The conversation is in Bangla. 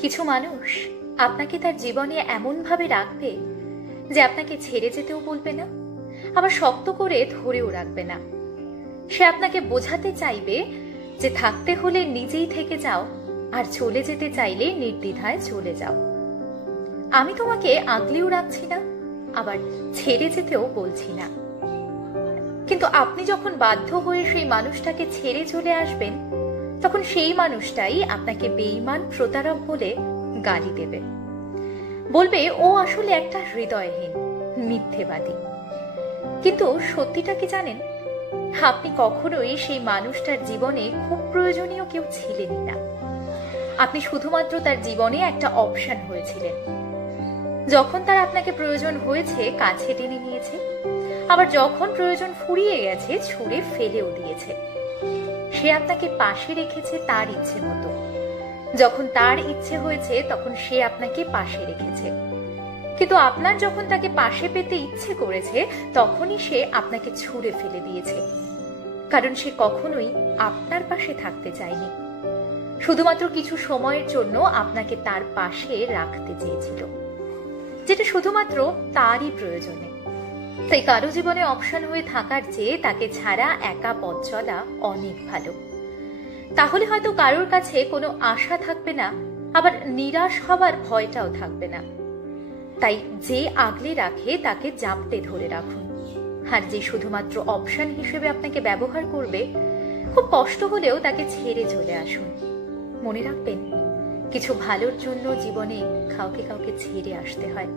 কিছু মানুষ আপনাকে তার জীবনে এমন ভাবে রাখবে যে আপনাকে ছেড়ে যেতেও বলবে না, আবার শক্ত করে ধরেও রাখবে না। সে আপনাকে বোঝাতে চাইবে যে থাকতে হলে নিজেই থেকে যাও, আর চলে যেতে চাইলে নির্দ্বিধায় চলে যাও। আমি তোমাকে আগলেও রাখছি না, আবার ছেড়ে যেতেও বলছি না। কিন্তু আপনি যখন বাধ্য হয়ে সেই মানুষটাকে ছেড়ে চলে আসবেন, তখন সেই মানুষটাই আপনাকে বেঈমান, প্রতারক বলে গালি দেবে। বলবে ও আসলে একটা হৃদয়হীন, মিথ্যেবাদী। কিন্তু সত্যিটা কি জানেন? আপনি কখনোই সেই মানুষটার জীবনে খুব প্রয়োজনীয় কেউ ছিলেনই না। আপনি শুধুমাত্র তার জীবনে একটা অপশন হয়েছিলেন। যখন তার আপনাকে প্রয়োজন হয়েছে, কাছে টেনে নিয়েছে, আবার যখন প্রয়োজন ফুরিয়ে গেছে, ছুঁড়ে ফেলেও দিয়েছে। সে আপনাকে পাশে রেখেছে তার ইচ্ছে মতো। যখন তার ইচ্ছে হয়েছে, তখন সে আপনাকে পাশে রেখেছে। কিন্তু আপনার যখন তাকে পাশে পেতে ইচ্ছে করেছে, তখনই সে আপনাকে ছুঁড়ে ফেলে দিয়েছে। কারণ সে কখনোই আপনার পাশে থাকতে চায়নি, শুধুমাত্র কিছু সময়ের জন্য আপনাকে তার পাশে রাখতে চেয়েছিল, যেটা শুধুমাত্র তারই প্রয়োজনে। তাই কারো জীবনে অপশন হয়ে থাকার চেয়ে তাকে ছাড়া একা পথ চলা অনেক ভালো। তাহলে হয়তো কারোর কাছে কোনো আশা থাকবে না, আবার নিরাশ হবার ভয়টাও থাকবে না। তাই যে আগলে রাখে তাকে জাপটে ধরে রাখুন, আর যে শুধুমাত্র অপশন হিসেবে আপনাকে ব্যবহার করবে, খুব কষ্ট হলেও তাকে ছেড়ে চলে আসুন। মনে রাখবেন, কিছু ভালোর জন্য জীবনে কাউকে কাউকে ছেড়ে আসতে হয়।